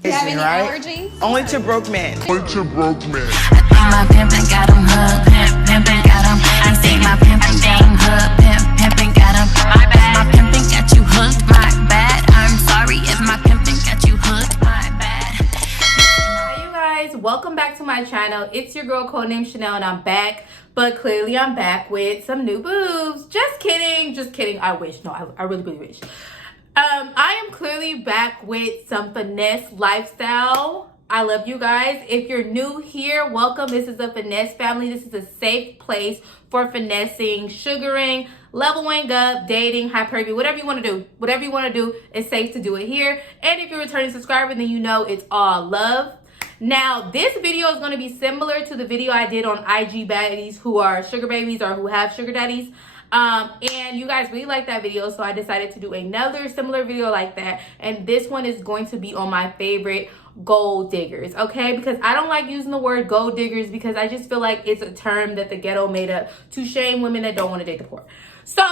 Do you have any right? allergies? Only to broke men. Only to broke men. I think my pimpin' got him hooked, pimpin' got him. I think my pimpin' got him hooked, pimpin' got him. My bad, my pimpin' got you hooked, my bad. I'm sorry if my pimpin' got you hooked, my bad. Hi you guys, welcome back to my channel. It's your girl Codenamechanel and I'm back, but clearly I'm back with some new boobs. Just kidding. I wish, no, I really wish. I am clearly back with some finesse lifestyle. I love you guys. If you're new here, welcome. This is the Finesse family. This is a safe place for finessing, sugaring, leveling up, dating, hypergamy, whatever you want to do. Whatever you want to do, it's safe to do it here. And if you're a returning subscriber, then you know it's all love. Now, this video is going to be similar to the video I did on IG baddies who are sugar babies or who have sugar daddies. And you guys really liked that video, so I decided to do another similar video like that. And this one is going to be on my favorite gold diggers, okay? Because I don't like using the word gold diggers because I just feel like it's a term that the ghetto made up to shame women that don't want to date the poor. So,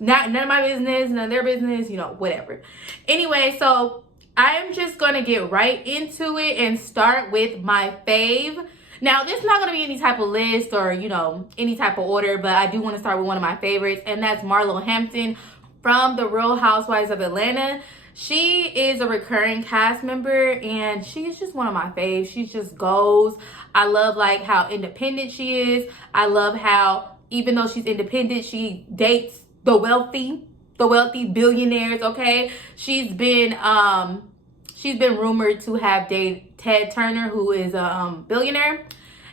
none of my business, none of their business, you know, whatever. Anyway, so I am just going to get right into it and start with my fave. Now, this is not going to be any type of list or, you know, any type of order, but I do want to start with one of my favorites, and that's Marlo Hampton from The Real Housewives of Atlanta. She is a recurring cast member, and she's just one of my faves. She just goes. I love, like, how independent she is. I love how, even though she's independent, she dates the wealthy billionaires, okay? She's been rumored to have dated Ted Turner, who is a billionaire,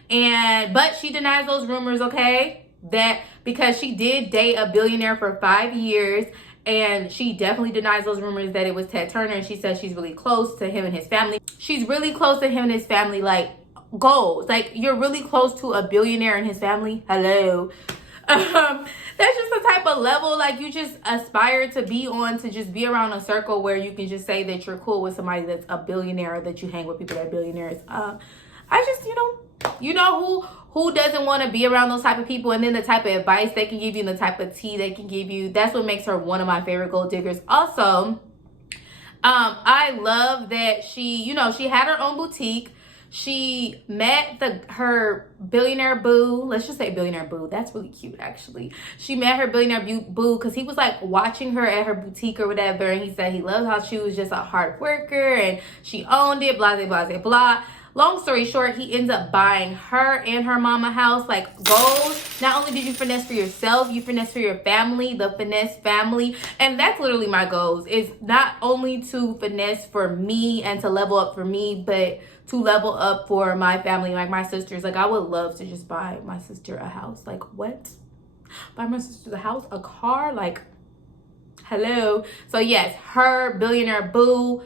but she denies those rumors, okay? That because she did date a billionaire for 5 years, and she definitely denies those rumors that it was Ted Turner, and she says she's really close to him and his family. She's really close to him and his family, like goals. Like, you're really close to a billionaire and his family. Hello. That's just the type of level like you just aspire to be on, to just be around a circle where you can just say that you're cool with somebody that's a billionaire, or that you hang with people that are billionaires. I just, you know who doesn't want to be around those type of people, and then the type of advice they can give you and the type of tea they can give you. That's what makes her one of my favorite gold diggers. Also, I love that she had her own boutique. She met her billionaire boo. Let's just say billionaire boo. That's really cute, actually. She met her billionaire boo because he was like watching her at her boutique or whatever, and he said he loved how she was just a hard worker and she owned it, blah, blah, blah, blah, blah. Long story short, he ends up buying her and her mama house, like gold. Not only did you finesse for yourself, you finesse for your family, the finesse family. And that's literally my goals, is not only to finesse for me and to level up for me, but to level up for my family, like my sisters. Like, I would love to just buy my sister a house. Like, what? Buy my sister a house? A car? Like, hello. So yes, her billionaire boo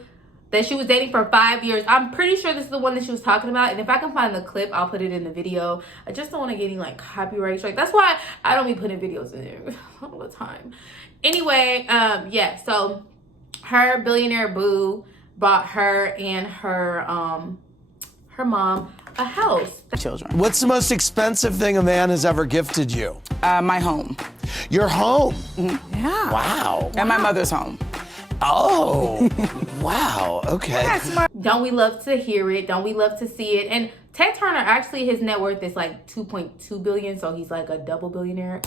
that she was dating for 5 years. I'm pretty sure this is the one that she was talking about. And if I can find the clip, I'll put it in the video. I just don't want to get any like copyright strike. That's why I don't be putting videos in there all the time. Anyway, yeah, so her billionaire boo bought her and her mom a house. Children. What's the most expensive thing a man has ever gifted you? My home. Your home? Yeah. Wow. And my mother's home. Oh, wow. Okay. Don't we love to hear it? Don't we love to see it? And Ted Turner, actually, his net worth is like 2.2 billion, so he's like a double billionaire.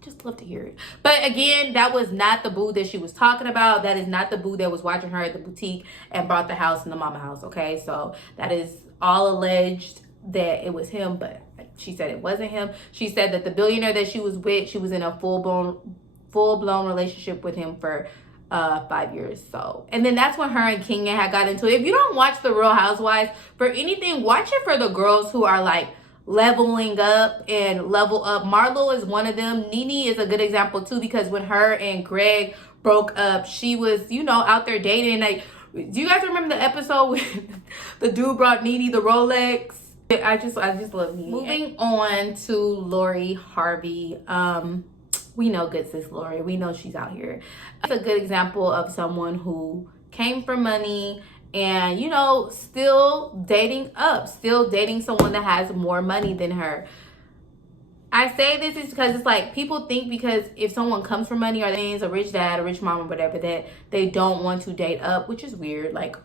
Just love to hear it. But again, that was not the boo that she was talking about. That is not the boo that was watching her at the boutique and bought the house and the mama house, okay? So that is all alleged that it was him, but she said it wasn't him. She said that the billionaire that she was with, she was in a full-blown relationship with him for 5 years. So, and then that's when her and Kenya had got into it. If you don't watch The Real Housewives for anything, watch it for the girls who are like leveling up and level up. Marlo is one of them. Nene is a good example too, because when her and Greg broke up, she was, out there dating. Like, do you guys remember the episode when the dude brought Nene the Rolex? I just love Nene. Moving on to Lori Harvey. We know good sis Lori. We know she's out here. It's a good example of someone who came from money and, still dating up, still dating someone that has more money than her. I say this is because it's like people think because if someone comes from money or there's a rich dad, a rich mom or whatever, that they don't want to date up, which is weird. Like,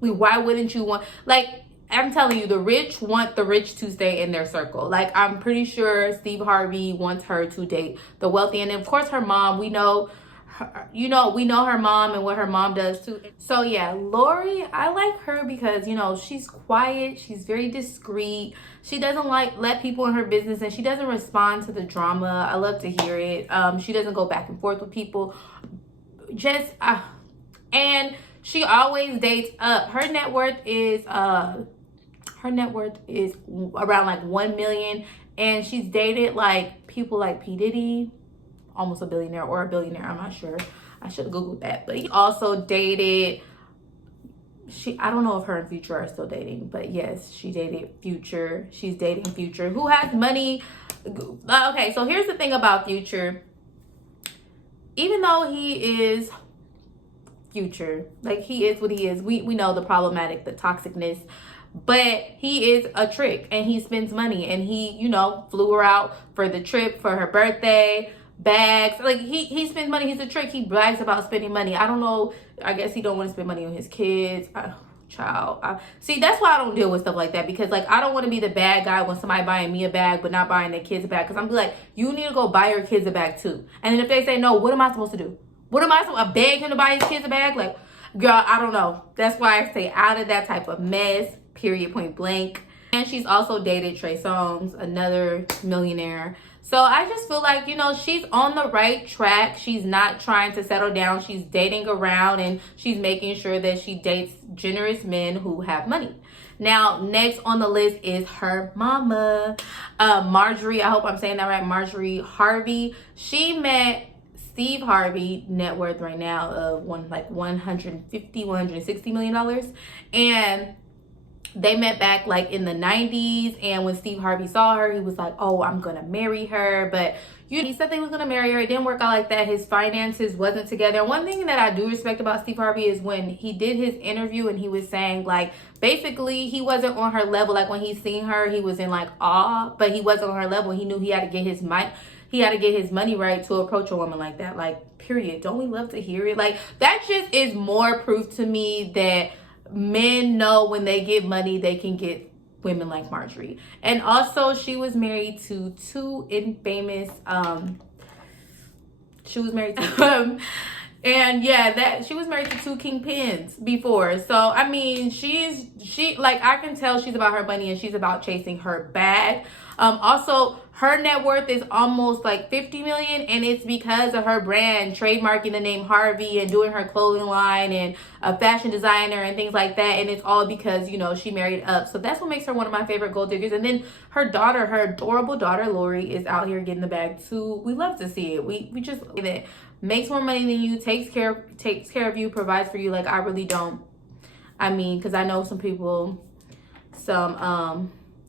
Why wouldn't you want, like, I'm telling you, the rich want the rich to stay in their circle. Like, I'm pretty sure Steve Harvey wants her to date the wealthy. And of course her mom, we know her mom and what her mom does too. So yeah, Lori, I like her because, you know, she's quiet, she's very discreet, she doesn't like let people in her business, and she doesn't respond to the drama. I love to hear it. She doesn't go back and forth with people. And she always dates up. Her net worth is around like 1 million, and she's dated like people like P. Diddy, almost a billionaire or a billionaire, I'm not sure. I should have googled that. But he also dated, I don't know if her and Future are still dating, but yes, she dated Future. She's dating Future, who has money. Okay, so here's the thing about Future. Even though he is Future, like, he is what he is, we know the problematic, the toxicness, but he is a trick, and he spends money, and he, you know, flew her out for the trip for her birthday, bags, like, he spends money. He's a trick. He brags about spending money. I don't know, I guess he don't want to spend money on his kids. See, that's why I don't deal with stuff like that, because, like, I don't want to be the bad guy when somebody buying me a bag but not buying their kids a bag, because I'm like, you need to go buy your kids a bag too. And then if they say no, what am I supposed to do? What am I supposed to beg him to buy his kids a bag? Like, girl, I don't know. That's why I stay out of that type of mess, period, point blank. And she's also dated Trey Songz, another millionaire. So I just feel like, you know, she's on the right track. She's not trying to settle down. She's dating around, and she's making sure that she dates generous men who have money. Now, next on the list is her mama, Marjorie. I hope I'm saying that right. Marjorie Harvey. She met Steve Harvey, net worth right now of $160 million. And they met back like in the 90s, and when Steve Harvey saw her, he was like, oh, I'm gonna marry her. But he said they was gonna marry her. It didn't work out like that. His finances wasn't together. And one thing that I do respect about Steve Harvey is when he did his interview and he was saying, like, basically he wasn't on her level. Like, when he seen her, he was in like awe, but he wasn't on her level. He knew he had to get his money right to approach a woman like that. Like, period. Don't we love to hear it? Like, that just is more proof to me that men know when they get money, they can get women like Marjorie. And also, she was married to two infamous, she was married to, she was married to two kingpins before. So, I mean, like, I can tell she's about her money and she's about chasing her bag. Also, her net worth is almost like 50 million, and it's because of her brand trademarking the name Harvey and doing her clothing line and a fashion designer and things like that. And it's all because, you know, she married up. So that's what makes her one of my favorite gold diggers. And then her daughter, her adorable daughter Lori, is out here getting the bag too. We love to see it. We just love it. Makes more money than you, takes care of you, provides for you. Like, I really don't. I mean, because I know some people,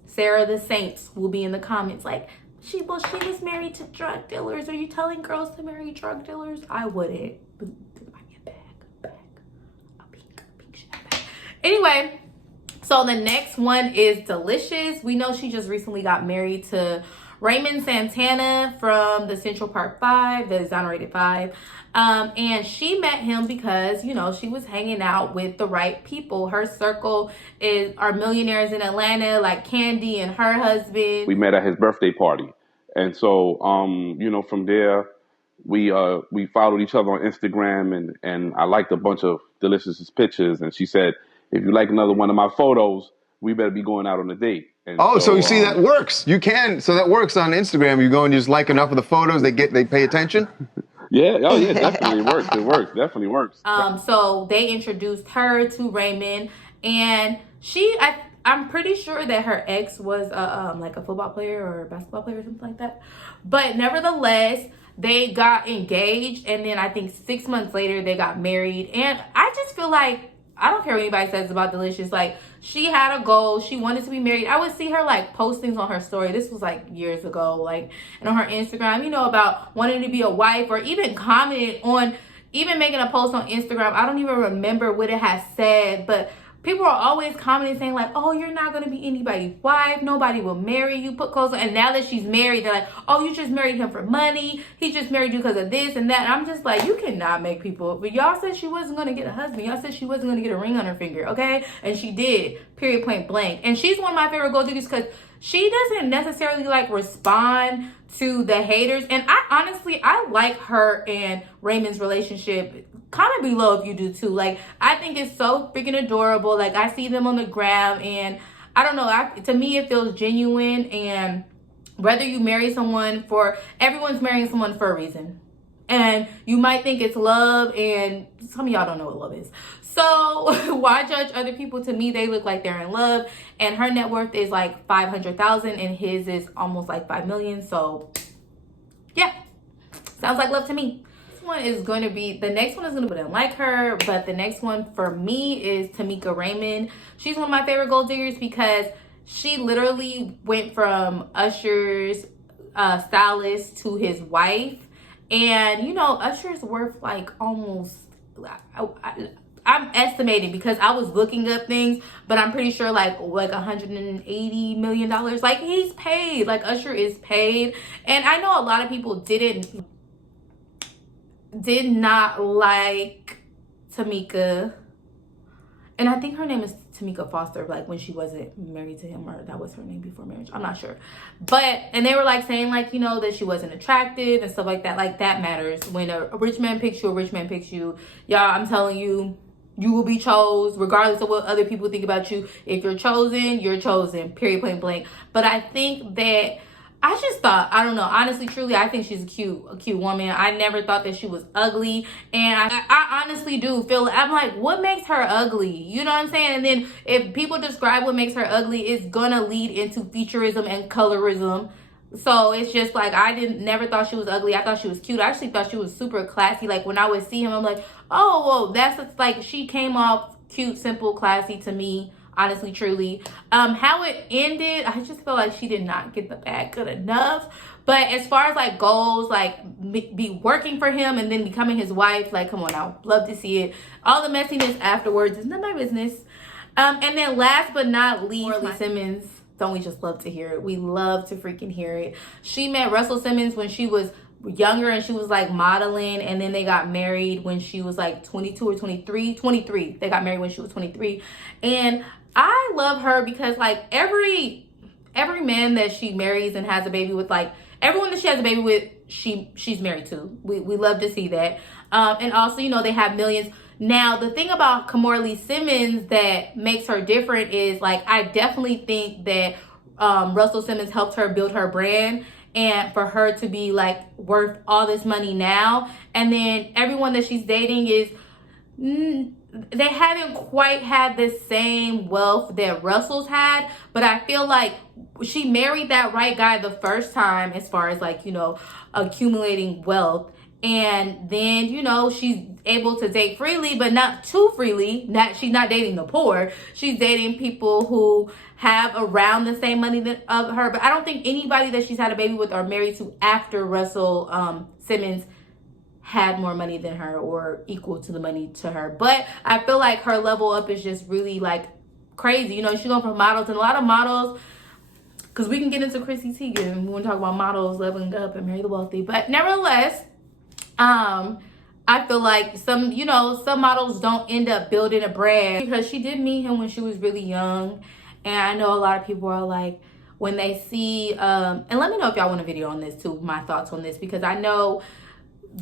Sarah the Saints will be in the comments like, she was married to drug dealers. Are you telling girls to marry drug dealers? I wouldn't. But buy me a bag, a pink Chanel bag. Anyway, so the next one is Delicious. We know she just recently got married to Raymond Santana from the Central Park 5, the Exonerated 5. And she met him because, you know, she was hanging out with the right people. Her circle are millionaires in Atlanta, like Candy and her husband. We met at his birthday party. And so, you know, from there, we followed each other on Instagram, and I liked a bunch of Delicious's pictures. And she said, if you like another one of my photos, we better be going out on a date. And so you see, that works. You can. So that works on Instagram. You go and just like enough of the photos, they pay attention. Yeah. Oh, yeah. Definitely works. It works. Definitely works. So they introduced her to Raymond, and I'm pretty sure that her ex was like a football player or a basketball player or something like that. But nevertheless, they got engaged, and then I think 6 months later they got married. And I just feel like, I don't care what anybody says about Delicious. Like, she had a goal. She wanted to be married. I would see her like postings on her story. This was like years ago, like, and on her Instagram, you know, about wanting to be a wife, or even commented on, even making a post on Instagram. I don't even remember what it has said, but people are always commenting saying like, oh, you're not going to be anybody's wife. Nobody will marry you. Put clothes on. And now that she's married, they're like, oh, you just married him for money. He just married you because of this and that. And I'm just like, you cannot make people. But y'all said she wasn't going to get a husband. Y'all said she wasn't going to get a ring on her finger. Okay. And she did. Period, point blank. And she's one of my favorite gold diggers because she doesn't necessarily like respond to the haters. And I like her and Raymond's relationship. Comment below if you do too. Like, I think it's so freaking adorable. Like, I see them on the gram and I don't know, to me it feels genuine. And whether you marry someone everyone's marrying someone for a reason. And you might think it's love, and some of y'all don't know what love is. So why judge other people? To me, they look like they're in love. And her net worth is like 500,000 and his is almost like 5 million. So yeah, sounds like love to me. The next one is going to be like her, but the next one for me is Tameka Raymond. She's one of my favorite gold diggers because she literally went from Usher's stylist to his wife. And, you know, Usher's worth like almost, I'm estimating because I was looking up things, but I'm pretty sure like $180 million. Like, he's paid. Like, Usher is paid. And I know a lot of people did not like Tameka. And I think her name is Tameka Foster, like when she wasn't married to him, or that was her name before marriage. I'm not sure. And they were like saying like, you know, that she wasn't attractive and stuff like that. Like, that matters. When a rich man picks you, a rich man picks you. Y'all, I'm telling you, you will be chose regardless of what other people think about you. If you're chosen, you're chosen. Period, point blank. But I think that I just thought, I don't know, honestly, truly, I think she's a cute woman. I never thought that she was ugly. And I honestly do feel, I'm like, what makes her ugly? You know what I'm saying? And then if people describe what makes her ugly, it's gonna lead into featureism and colorism. So it's just like, never thought she was ugly. I thought she was cute. I actually thought she was super classy. Like, when I would see him, I'm like, oh, well, that's like, she came off cute, simple, classy to me. Honestly, truly. How it ended, I just feel like she did not get the bag good enough. But as far as like goals, like be working for him and then becoming his wife, like, come on, I would love to see it. All the messiness afterwards is none of my business. And then last but not least, Kimora Lee Simmons. Don't we just love to hear it? We love to freaking hear it. She met Russell Simmons when she was younger and she was like modeling, and then they got married when she was like 22 or 23. They got married when she was 23. And I love her because like every man that she marries and has a baby with, like everyone that she has a baby with, she's married to. We love to see that. And also, you know, they have millions. Now, the thing about Kimora Lee Simmons that makes her different is like, I definitely think that Russell Simmons helped her build her brand, and for her to be like worth all this money now. And then everyone that she's dating is, they haven't quite had the same wealth that Russell's had, but I feel like she married that right guy the first time as far as like, you know, accumulating wealth. And then, you know, she's able to date freely, but not too freely. She's not dating the poor. She's dating people who have around the same money of her. But I don't think anybody that she's had a baby with or married to after Russell Simmons had more money than her or equal to the money to her. But I feel like her level up is just really like crazy. You know, she's going from models, and a lot of models, because we can get into Chrissy Teigen. We want to talk about models leveling up and marry the wealthy. But nevertheless, I feel like some models don't end up building a brand, because she did meet him when she was really young. And I know a lot of people are like, when they see, and let me know if y'all want a video on this too, my thoughts on this, because I know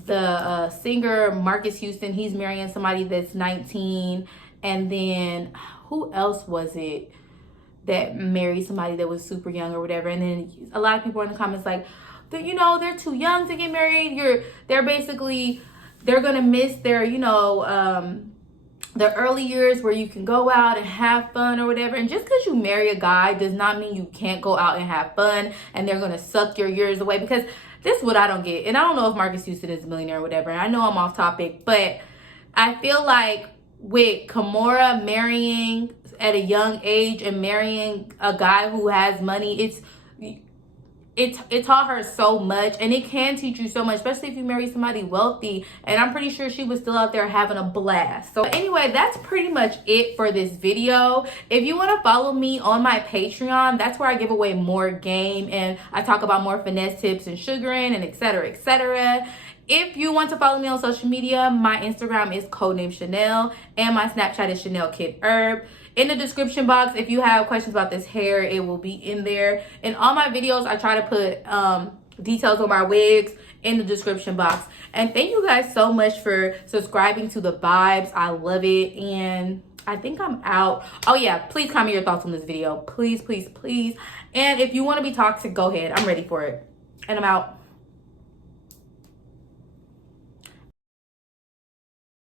the singer Marcus Houston, he's marrying somebody that's 19. And then who else was it that married somebody that was super young or whatever? And then a lot of people are in the comments like, you know, they're too young to get married. They're gonna miss their, you know, the early years where you can go out and have fun or whatever. And just because you marry a guy does not mean you can't go out and have fun and they're gonna suck your years away. Because this is what I don't get. And I don't know if Marcus Houston is a millionaire or whatever. And I know I'm off topic, but I feel like with Kimora marrying at a young age and marrying a guy who has money, it taught her so much, and it can teach you so much, especially if you marry somebody wealthy. And I'm pretty sure she was still out there having a blast. So anyway, that's pretty much it for this video. If you want to follow me on my Patreon, that's where I give away more game and I talk about more finesse tips and sugaring and etc, etc. If you want to follow me on social media, my Instagram is Codenamechanel and my Snapchat is Chanel Kid Herb. In the description box, if you have questions about this hair, it will be in there. In all my videos, I try to put details on my wigs in the description box. And thank you guys so much for subscribing to The Vibes. I love it. And I think I'm out. Oh yeah, please comment your thoughts on this video. Please, please, please. And if you want to be toxic, go ahead. I'm ready for it. And I'm out.